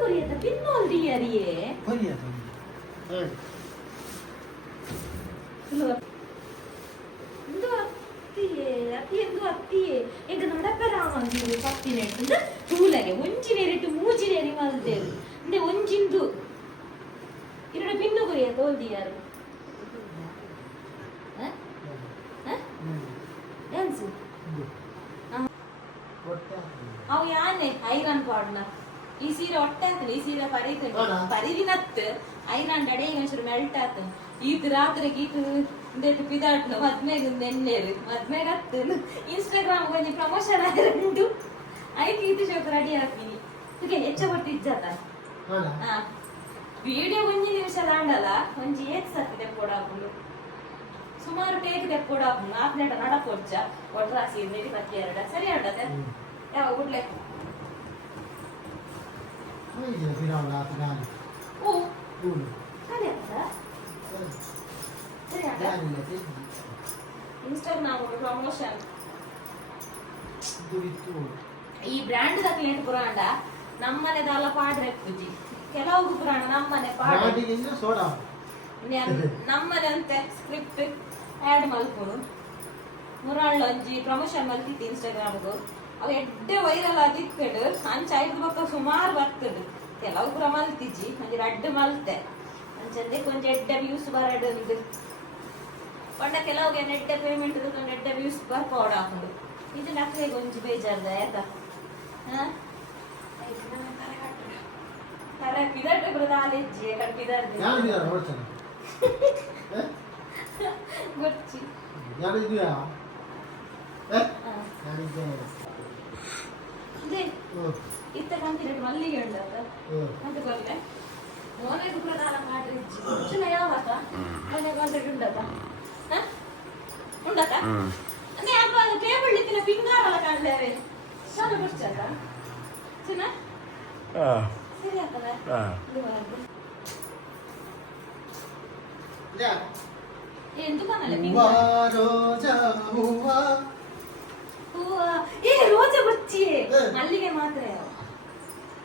ಕೊರಿಯದ ಪಿನ್ನೋಲ್ದಿ ಅರಿಯೇ ಕೊರಿಯದ ಇಂದು ಅತ್ತಿಯೇ ಅತ್ತಿಯೆಂದು ಅತ್ತಿಯೇ ಎಂಗ ನಡಪರಾಮಂದಿರು ಪತ್ತಿನೆಟ್ಟು ತೂಲಗೆ ಒಂಜಿನೇರಿಟ್ಟು ಮೂಜಿನೇರಿ ಮಲ್ದೇರು ಇಂದೆ ಒಂಜಿಂದು ಇರಡ ಪಿನ್ನು ಕೊರಿಯ ತೋಲ್ದಿ ಯಾರು ಏನ್ಸು ಅವು ಯಾನೆ ಐರನ್ ಪಾಡ್ನ ಈ ಸೀರೆ ಹೊಟ್ಟೆ ಆತನ ಈ ಸೀರೆ ಪರಿದಿನತ್ತು ಐರನ್ ಡಡೆ ಒಂಚೂರು ಮೆಲ್ಟ್ ಆತ ಈತ್ ರಾತ್ರಿ ಗೀತ್ ಇಂದೆಟ್ಟು ಪಿದಾಟ್ನು ಮದ್ಮೆಗ್ ನೆನ್ನೇರು ಮದ್ಮೆಗ್ ಹತ್ತು ಇನ್ಸ್ಟಾಗ್ರಾಮ್ ಕೊಂಚ ಪ್ರಮೋಷನ್ ಆಯ್ತು ಐಕ್ ಈತ್ ಶೋಕ್ ರೆಡಿ ಹಾಕ್ತೀನಿ ಇದಕ್ಕೆ ಹೆಚ್ಚ ಕೊಟ್ಟಿಜ್ಜದ ವಿಡಿಯೋ ಒಂಜಿ ನಿಮಿಷ ದಾಂಡಲ್ಲ ಒಂಜಿ ಏತ್ ಸರ್ತಿ ತೆಪ್ಪೋಡ ಹಾಕೊಂಡು ಸುಮಾರು ಟೇಕ್ ತೆಪ್ಪೋಡ ಹಾಕೊಂಡು 4 ಗಂಟೆ ನಡಪೊಚ್ಚ ಒಟ್ರಾಸಿ ಮೇಡಿ 12 ಸರಿ ಆಡದೆ ಯಾವ ಉಡ್ಲೆ ಓ ಸರಿ ಆಯ್ತಾ ಸರಿ ಆಯ್ತಾ ಇನ್ಸ್ಟಾಗ್ರಾಮ್ ಪ್ರಮೋಷನ್ ಈ ಬ್ರ್ಯಾಂಡ್ ದ ಕ್ಲಿಯಂಟ್ ಪುರಾಂಡ ನಮ್ಮನೆ ದಾಲ ಪಾಡ್ರೆ ಪೂಜಿ ಕೆಲವು ಪುರಾಣ ನಮ್ಮನೆ ಪಾಡ್ರೆ ಸೋಡಾ ನಮ್ಮನೆ ಅಂತೆ ಸ್ಕ್ರಿಪ್ಟ್ ಆಡ್ ಮಲ್ಪುನು ಮುರಾಳ್ಳೊಂಜಿ ಪ್ರಮೋಷನ್ ಮಲ್ತಿತ್ತು ಇನ್ಸ್ಟಾಗ್ರಾಮ್ಗು ಅವು ಎಡ್ಡೆ ವೈರಲ್ ಆದಿತ್ತಡು ಅಂಚ 5 ಪಕ್ಕ ಸುಮಾರು ಬರ್ತಡು ಕೆಲವು ಪುರ ಮಲ್ತಿಜ್ಜಿ ಒಂಜಿ ರಡ್ಡು ಮಲ್ತೆ ಅಂಚಂದೆ ಕೊಂಚ ಎಡ್ಡೆ ವ್ಯೂಸ್ ಬರಡು ಇದು ಪಂಡ ಕೆಲವ್ಗೆ ನೆಡ್ಡೆ ಪೇಮೆಂಟ್ ಕೊಂಚ ಎಡ್ಡೆ ವ್ಯೂಸ್ ಬರ್ಕೋಡ್ ಹಾಕೊಂಡು ಇದು ನಕ್ಲೆ ಒಂಜಿ ಬೇಜಾರ್ದ ಆಯ್ತಾ ಕರೆ ಪಿದರ್ಡೆ ಬರೋದು ಆಲೆಜ್ಜಿ ಪಿದರ್ದೆ ಗೊಚ್ಚಿ ಯಾರಿದ್ಯಾ ಇತ್ತ ಕಂತಿರೆಡ್ ಮಲ್ಲಿಗೆ ಉಂಡಾತ ಅಂತ ಬರ್ಲೆ ಮೋನೆದು ಪ್ರಧಾನ ಮಾಡ್ರಿಜ್ಜಿ ಚಿನ್ನ ಯಾವತ್ತ ಮನೆ ಕಂತಿರೆಡ್ ಉಂಡಾತ ಉಂಡಾತ ಅಂದ್ರೆ ಅಪ್ಪ ಟೇಬಲ್ ಇತ್ತಿನ ಪಿಂಗಾರಲ್ಲ ಕಾಣ್ಲೇವೆ ಸಾಲು ಬರ್ಚಲ್ಲ ಚಿನ್ನ ಸರಿ ಆಗ್ತದೆ ಏನ್ ದುಕಾನಲ್ಲ ಏ ರೋಜಾ ಬಚ್ಚಿ ಮಲ್ಲಿಗೆ ಮಾತ್ರ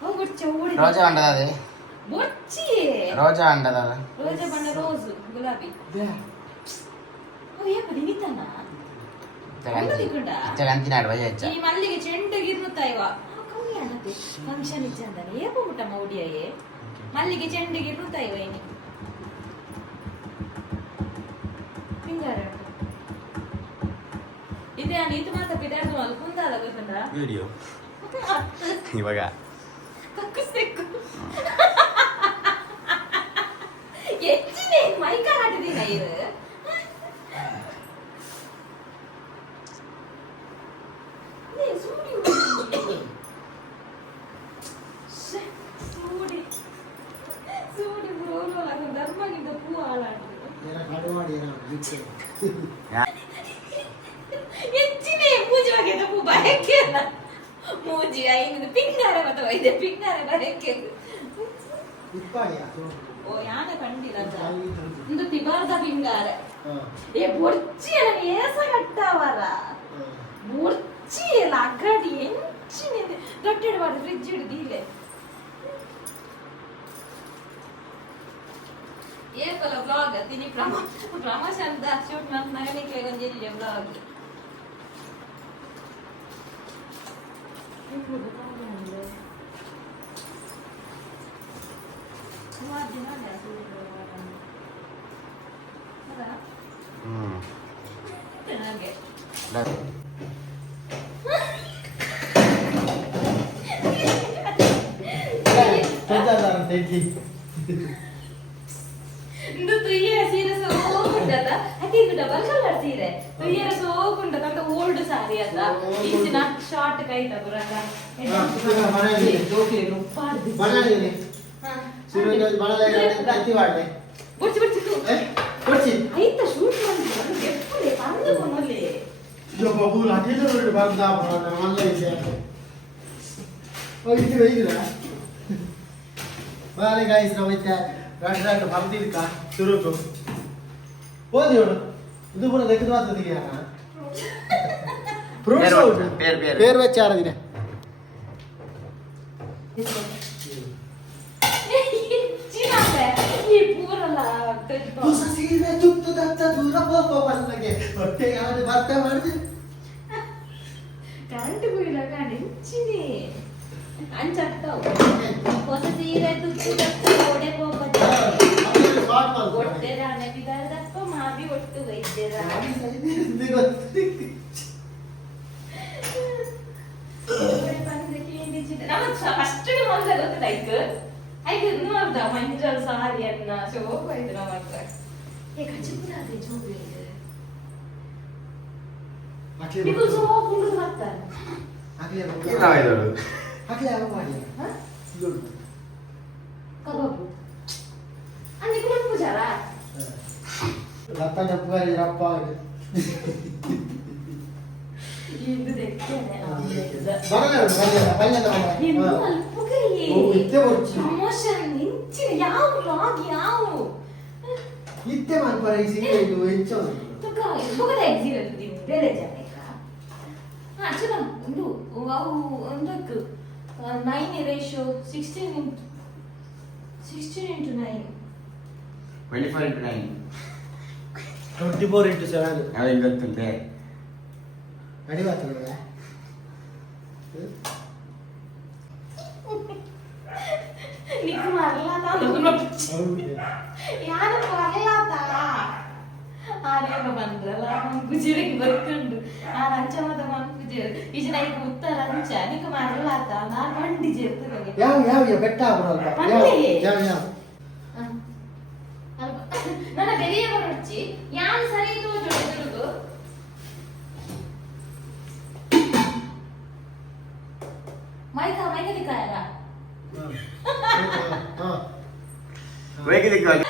ಹೋಗ್ಬಿಡ್ಚ ಓಡಿ ರೋಜಾ ಅಂಡದ ಬಚ್ಚಿ ರೋಜಾ ಅಂಡದ ರೋಜಾ ಬಣ್ಣ ರೋಜು ಗುಲಾಬಿ ಓ ಏ ಬಡಿನಿತನ ಜಗಂತಿನಾಡು ವಜೆಚ್ಚ ಈ ಮಲ್ಲಿಗೆ ಚೆಂಡಗೆ ಇರುತ್ತಾಯ್ವ ಕಮ್ಮಿ ಅನ್ನತ್ತೆ ಫಂಕ್ಷನ್ ಇಚ್ಚಂದಾನೆ ಏ ಹೋಗ್ಬಿಟ್ಟ ಮೌಡಿಯೇ ಮಲ್ಲಿಗೆ ಚೆಂಡಗೆ ಇರುತ್ತಾಯ್ವ ಏನಿ ಪಿಂಗಾರ ಇದೇ ನೀತು ಮಾತ ಪಿದಾಡ್ದು ಮಲ್ಕುಂದಾದ ಗೊತ್ತಂದ್ರ ವಿಡಿಯೋ ಇವಾಗ ಕಕ್ಕಸ್ಬೇಕು ಹೆಚ್ಚಿನ ಮೈಕಾಲ ಆಟಿದೀನ ಇದು ಸೂಡಿ ಧರ್ಮಗಿಂತ ಪೂ ಹಾಳಾಟ ಹೆಚ್ಚಿನ ಪೂಜೆ ಬಗ್ಗೆ ಪೂ ಬಯಕೆ ಮೂಜಿ ಐದು ಪಿಂಗಾರ ಮತ್ತೆ ವೈದ್ಯ ಪಿಂಗಾರ ಬಯಕೆ ಓ ಯಾನೆ ಕಂಡಿಲ್ಲ ಒಂದು ತಿಬಾರ್ದ ಪಿಂಗಾರ ಏ ಬೊರ್ಚಿ ಎಲ್ಲ ಏಸ ಕಟ್ಟವರ ಬೊರ್ಚಿ ಎಲ್ಲ ಅಗಡಿ ಎಂಚಿನ ದೊಡ್ಡ ಫ್ರಿಡ್ಜ್ ಹಿಡಿದಿಲ್ಲ ಏಕಲ ಬ್ಲಾಗ್ ತಿನಿ ಪ್ರಮೋಷನ್ ದ ಶೂಟ್ ನನ್ನ ಮಗನಿಗೆ ಒಂದಿಲ್ಲ ಬ್ಲಾಗ್ ಇದು ತುಯ್ಯರ ಸೀರೆ ಸೋಕುಂಡದ ಅತಿ ಡಬಲ್ ಕಲರ್ ಸೀರೆ ತುಯ್ಯರ ಸೋಕುಂಡದ ಅಂತ ಓಲ್ಡ್ ಸಾರಿ ಅದ ಇಂಚಿನ ಶಾರ್ಟ್ ಕೈತ ಬರಕ ಮನೆಯಲ್ಲಿ ಜೋಕಿ ಉಪ್ಪಾಡ್ದು ಮನೆಯಲ್ಲಿ ಸುರೇಂದ್ರ ಮನೆಯಲ್ಲಿ ಕತ್ತಿ ವಾಡೆ ಬುರ್ಚಿ ಬುರ್ಚಿ ಬುರ್ಚಿ ಐತ ಶೂಟ್ ಮಾಡಿ ಎಪ್ಪಲೆ ಪಂದು ಕೊನಲೆ ಜೋ ಬಾಬು ಲಾಠಿ ಜೋರು ಬಂದ ಬರನ ಮನೆಯಲ್ಲಿ ಇದೆ ಓ ಇದು ಇದರ ಬಾಲೆ गाइस ನವೈತ ರಾಟ್ ಬರ್ದಿಲ್ಕ ಶುರುಕು ಓದಿ ನೋಡು ಇದು ಪುರ ಲೆಕ್ಕದ ಮಾತದಿಗೆ ಯಾನ ಫ್ರೂಟ್ಸ್ ಬೇರ್ ಬೇರ್ ವೆಚ್ಚ ಆರದಿನ ಹೊಸ ಸೀರೆ ತುತ್ತು ದತ್ತ ದೂರ ಹೋಪ ಬಲ್ಲಗೆ ಹೊಟ್ಟೆ ಯಾವ್ದು ಭತ್ತ ಮಾಡಿದೆ ಕರೆಂಟ್ ಬೀಳಾಗ ನೆಂಚಿನಿ ಅಂಚಾಗ್ತಾವ ಹೊಸ ಸೀರೆ ತುತ್ತು ದತ್ತ ಗೋಡೆ ಹೋಗ್ಬತ್ತ ಒಟ್ಟೆರ ಅನಬಿದಾರದಪ್ಪ ಮಾಬಿ ಒಟ್ಟು ವೈದ್ಯರ ಫಸ್ಟ್ ಮೊದಲ ಗೊತ್ತದ ಐದು ನೋಡ್ದ ಮಂಜಲ್ ಸಾರಿ ಅನ್ನ ಶೋಕ ಆಯ್ತು ನಮ್ಮ ಹತ್ರ ಕಚಿಪುರ ಅದೇ ಜೋಬಿ ಇದು ಸೋಗುಂಡು ಬರ್ತಾರೆ ಕಬಾಬು ಅಲ್ಲಿ ಕೂಡ ಪೂಜಾರ ಲತಾ ಜಪ್ಪಗಾರಿ ರಪ್ಪ ಇದು ತೆಗ್ದೇನೆ ಪ್ರಮೋಷನ್ ನಿಂಚಿನ ಯಾವ ಬ್ಲಾಗ್ ಯಾವ ಇತ್ತೆ ಮಾಡ್ಪಾರ ಈ ಸೀರೆ ಇದು ಹೆಚ್ಚು ತುಕ ಬುಗದ ಎಕ್ಸಿರಲ್ ಬೇರೆ ಜಾಗ ಹಾ ಚಲೋ ಒಂದು ಅವು ಒಂದಕ್ಕೆ 9 ರೇಷಿಯೋ 16 into 9 24 into 9 24 into 7 ಅವರಿಗೆ ಗೊತ್ತುಂಟೆ ಅಡಿವಾತ ನಿಕ್ ಮರಲಾತ ಯಾರು ಮರಲಾತ ಆರೇಗ ಬಂದ್ರಲ್ಲ ಗುಜಿರಿಗೆ ಬರ್ಕೊಂಡು ಆ ರಂಚಮದ ಮನ್ಪುಜೆ ಈಜಿ ನೈಕ್ ಉತ್ತರ ರಂಚ ನಿಕ್ ಮರಲಾತ ನಾನು ಮಂಡಿ ಜೇರ್ತದೆ ಯಾವ ಬೆಟ್ಟ ಯಾವ ನನ್ನ ಬೆರಿಯ ಬರಡ್ಚಿ ಯಾನ್ ಸರಿ ತೋಜುಡುದು ಮೈಕ ದಿಕ್ಕಾಯಲ್ಲ ವೈಜ್ಞಾನಿಕ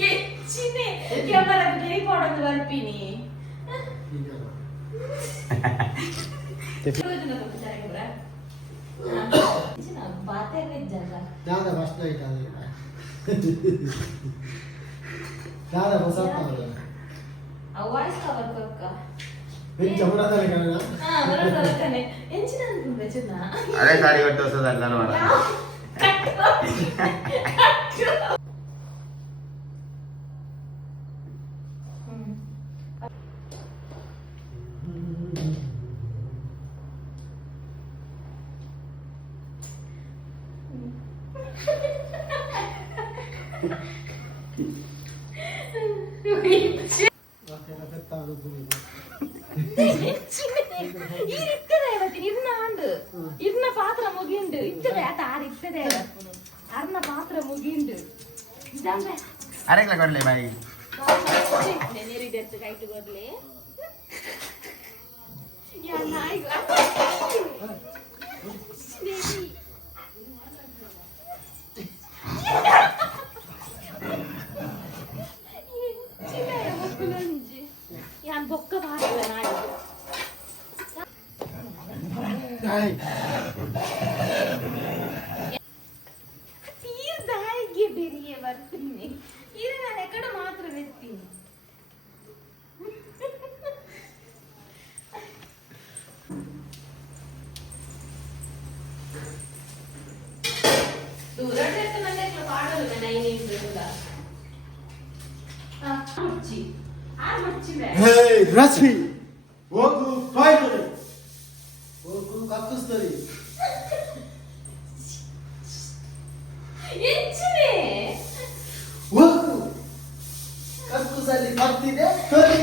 ಹೆಚ್ಚಿನೇ ಕೆಮ್ಮಲ ಬೆರಿ ಪಡೋದು ಬರ್ಪಿನಿ ಬಾತೆ ನಿಜ್ಜಲ್ಲ ಯಾವ್ದ ಫಸ್ಟ್ ನೈಟ್ ಯಾವ್ದ ಹೊಸ ವಾಯ್ಸ್ ಕವರ್ ಕೊಕ್ಕ ಬೆಂಚ ಹೊರತಾರೆ ಕಣ ಹಾ ಬರತಾನೆ ಎಂಚಿನ ಅನ್ಕೊಂಡೆ ಚಿನ್ನ ಅದೇ ಸಾರಿ ಕೊಟ್ಟು ಹೊಸದಲ್ಲ ನೋಡ ಇರ್ನ ಪಾತ್ರ ಮುಗಿಂಡು ಇತ್ತದ ಆತ ಆರು ಇತ್ತದ ಅರ್ನ ಪಾತ್ರ ಮುಗಿಂಡು ಅರೆಗ್ಲ ಕೊಡ್ಲಿ ಬಾಯಿ ನೆನೆರಿದೆತ್ತು ಕೈಟು ಕೊಡ್ಲಿ ಯಾನ್ ಬೊಕ್ಕ ಪಾತ್ರ ನಾಡಿ ತೀರ್ದಾಯಿಗೆ ಬೆರಿಯ ಬರ್ತೀನಿ ಇದು ನಾನು ಎಕಡೆ ಮಾತ್ರ ಬರ್ತೀನಿ ದೂರ ನನ್ನ ಪಾಡಲ್ಲ ನೈನಿಂದ ಮುಚ್ಚಿ ಮುಚ್ಚಿದೆ ರಶ್ಮಿ ಹೋಗು ಕಾಯ್ದು ಹೋಗು ಕತ್ತಿಸ್ತರಿ ಹೆಚ್ಚಿದೆ ಹೋಗು ಕತ್ತುಸಲಿ ಬರ್ತಿದೆ ಸರಿ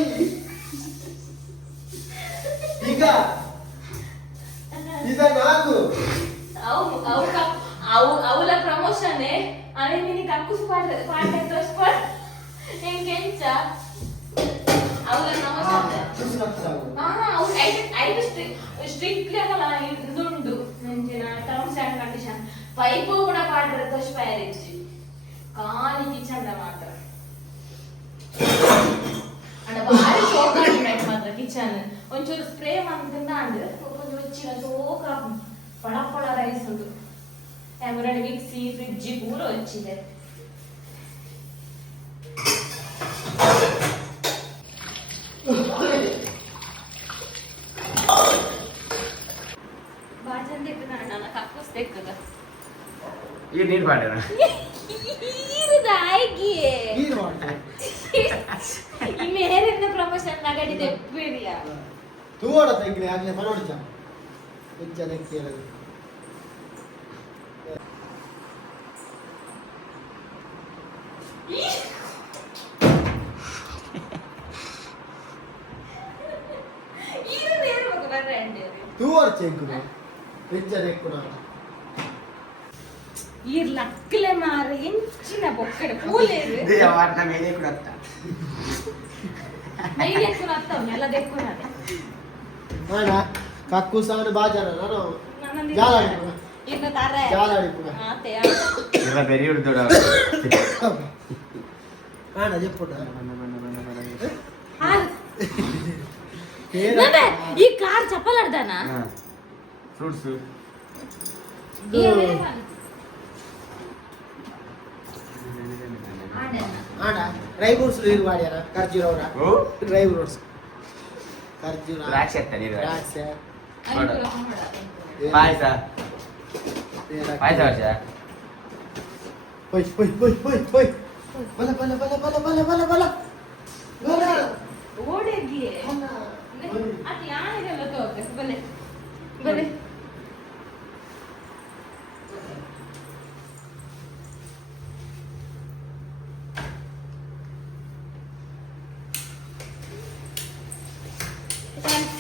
ಈಗ ಇದನ್ನು ಹಾಕು ಅವಳ ಪ್ರಮೋಷನ್ ಅದೇ ನಿನಗೆ ಕಕ್ಕುಸ್ ಪಾಠ ತೋರಿಸ್ಪಾಡ್ ಹೆಂಗೆಂಚ ಅವಳ ಪ್ರಮೋಷನ್ ಅವ್ರು ಐದು ಸ್ಟ್ರಿಕ್ಟ್ಲಿ ಆಗಲ್ಲ ಇದುಂಡು ನಂಜಿನ ಟರ್ಮ್ಸ್ ಆ್ಯಂಡ್ ಕಂಡೀಷನ್ ಪೈಪು ಕೂಡ ಪಾಡ್ರೆ ತೋರಿಸ್ಪಾಯಿರಿಚ್ಚಿ ಕಾಲಿಗೆ ಚಂದ ಮಾತ್ರ ಅಂಡ ಭಾರಿ ಶೋಕಾಗಿ ಮಾತ್ರ ಕಿಚನ್ ಒಂಚೂರು ಸ್ಪ್ರೇ ಮಾಡ್ತಿಂದ ಅಂದ್ರೆ ಕೊಂಚం వచ్చిన ಚೋಕ ಪಡ ಪಡ ರೈಸ್ ಉಂಟು ಎರಡು ಮಿಕ್ಸಿ ಫ್ರಿಡ್ಜ್ ಪೂರ వచ్చిದೆ ಬಾಜಂದೆ ನಾನು ಕಕ್ಕುಸ್ತೆ ನೀರು ಪಾಡೋಣ ಈರುದಾಗಿ ನೀರು ಮಾಡ್ತಾರೆ ಈ ಮೇಲಿಂದ ಪ್ರಮೋಷನ್ ನಗಡಿ ತೆಪ್ಪಿಡಿಯ ತೂವಡ ತೆಗ್ಲಿ ಆಗ್ಲೇ ಮನೋಡಿച്ച ಹೆಚ್ಚನ ಕೇಳದು ಈರು ನೇರು ಮಗ ಬರ್ರಂಡಿ ತೂವಡ ಚೆಂಕು ಹೆಚ್ಚನ ఎక్కున ಈ ಲಕ್ಕಲೆ ಮಾರ ಎಂಚಿನ ಬೊಕ್ಕಡೆ ಪೂಲೇರು ದೇವರ ಮೇಲೆ ಕೂಡ ಐದು ಎಕ್ಕುನ ಅತ್ತವ ಎಲ್ಲ ದೆಕ್ಕುನದೆ ಮಾಡ ಕಕ್ಕು ಸಾನ ಬಾಜಾರ ನಾನು ನನ್ನಂದಿ ಜಾಲಾಡಿ ಇನ್ನ ತಾರೆ ಜಾಲಾಡಿ ಕೂಡ ಆತೆ ಎಲ್ಲ ಬೆರಿ ಹಿಡ್ದೋಡ ಮಾಡ ಜೆಪ್ಪುಟ ಈ ಕಾರ್ ಚಪ್ಪಲ್ ಆಡ್ದಾನ ಫ್ರೂಟ್ಸ್ ಆಡ ಡ್ರೈ ಫ್ರೂಟ್ಸ್ ನೀರು ಮಾಡ್ಯಾರ ಖರ್ಜೂರ ಅವರ ಓ ಡ್ರೈ ಫ್ರೂಟ್ಸ್ ಖರ್ಜೂರ ದ್ರಾಕ್ಷಿ ಎತ್ತ ನೀರು ದ್ರಾಕ್ಷಿ ಪಾಯಸ ಪಾಯಸ ವರ್ಷ ಹೊಯ್ ಹೊಯ್ ಹೊಯ್ ಹೊಯ್ ಹೊಯ್ ಬಲ ಬಲ ಬಲ ಬಲ ಬಲ ಬಲ ಬಲ ಬಲ ಓಡೇಗಿ ಅದು ಯಾರಿಗೆಲ್ಲ ತೋಕೆ ಬಲೆ ಬಲೆ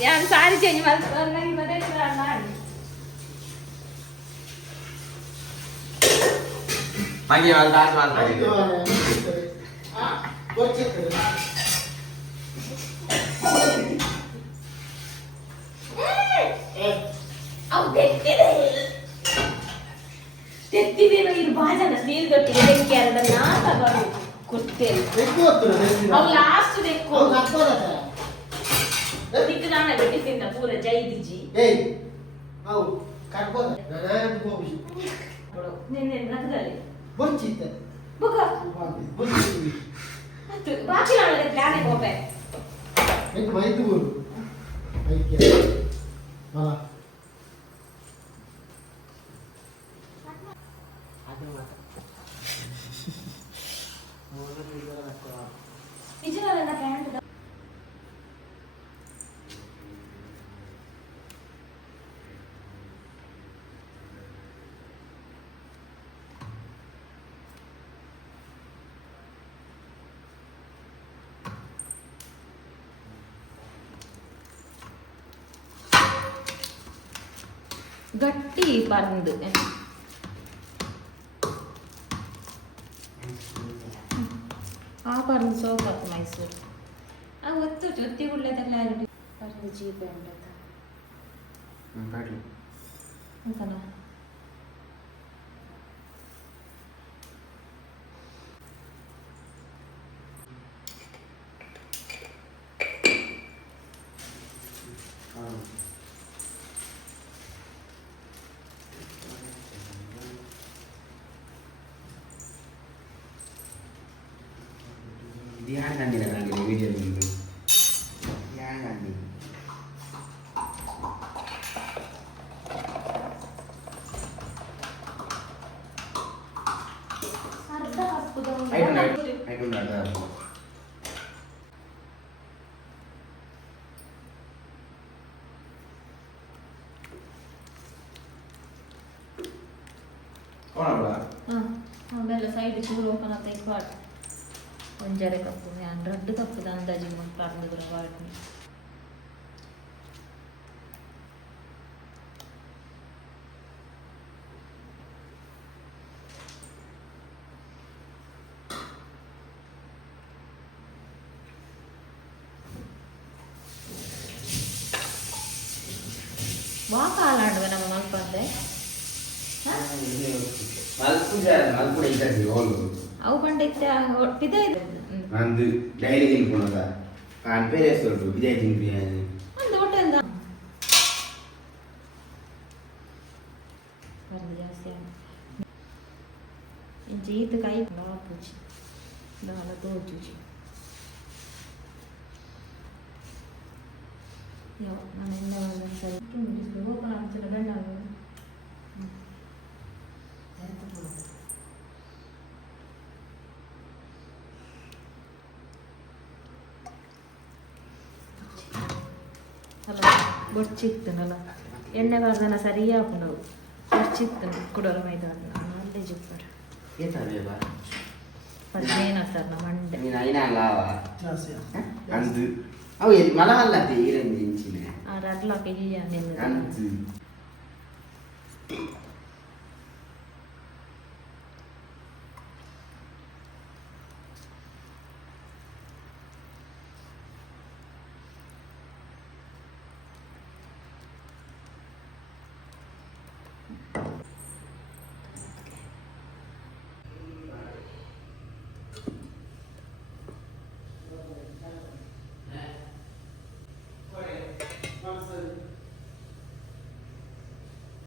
ഞാൻ സാരി ചേഞ്ച് ಮಾಡಿ ಮಂಗಿ ಒಂದು ತಾಸು ಮಾಡ್ತಾರೆ ತೆತ್ತಿದೇವ ಇದು ಬಾಜನ ನೀರು ದೊಟ್ಟಿಗೆ ತೆಕ್ಕೆ ಅದನ್ನ ತಗೊಂಡು ಕೊಡ್ತೇವೆ ಅವು ಲಾಸ್ಟ್ ತೆಕ್ಕು ದಿಕ್ಕು ನಾನ ಬಿಟ್ಟಿದ್ದ ಪೂರ ಜೈ ದಿಜ್ಜಿ ನಿನ್ನೆ ನಗದಲ್ಲಿ ಬೊಂಚಿತ್ತೆ ಬುಗ ಬಾಕಿ ನಾಳೆ ಪ್ಲಾನ್ ಹೋಗ್ಬೇ ಮೈದೂರು ಐಕ್ಯ ಬಲ ವಿಜಯನಗರ ಪ್ಯಾಂಟ್ ಗಟ್ಟಿ ಪರಂದು ಆ ಪರಂದು ಸೋಪತ್ತು ಮೈಸೂರು ಆ ಗೊತ್ತು ಜೊತ್ತಿ ಉಳ್ಳದೆಲ್ಲ ಎರಡು ಪರಂದು ಜೀಪ್ ಉಂಟದ ಅಂತನ ಧ್ಯಾನ ಗಂಡಿನ ನನಗೆ ವಿಡಿಯೋ ನಿಂದು ಧ್ಯಾನ ಗಂಡಿ ಅರ್ಧ ಹಪ್ಪುದ ಐಟು ಅರ್ಧ ಆಮೇಲೆ ಸೈಡ್ ಚೂರು ಓಪನ್ ಆಗ್ತಾ ಇಕ್ಬಾರ್ದು ಒಂಜರೆ ಕಪ್ಪು ನಾನು ರಡ್ಡು ಕಪ್ಪುದ ಅಂದಾಜು ಪರ್ನದ್ರ ಬಾಡ್ನಿ ವಾಕಾಲಾಡುವ ನಮ್ಮ ಮಲ್ಪಂದೆ ಮಲ್ಪುಡ ಇದ್ದದ್ದು ಹೋಲು ಅವು ಪಂಡಿತ ಹೊಟ್ಟಿದೆ ನಂದು ಡೈಲಿ ತಿನ್ಕೊಳದ ನಾನು ಬೇರೆ ಹೆಸರು ವಿಜಯ್ ತಿನ್ಬಿರಿಯಾನಿ ಒಂದು ಹೋಟೆಲ್ದ ಜಾಸ್ತಿ ಜೀತ್ ಕೈ ಪೂಜಿ ದಾಲ ತೋಚುಚಿ ನಾನೆಲ್ಲ ಒಂದ್ಸರಿ ಓಪನ್ ಆಗ್ತಿಲ್ಲ ಗಂಡ బొచ్చిత్తునలా ఎన్నె వారదన సరిగా ఉండవు బొచ్చిత్తును కుడల మీద అల్లే చెప్పారు నేను వస్తారు నా మండే నేను అయినా లావా Grazie. అందు అవు మళ్ళా మళ్ళా తీరం దించిన ఆ రట్లోకి అందు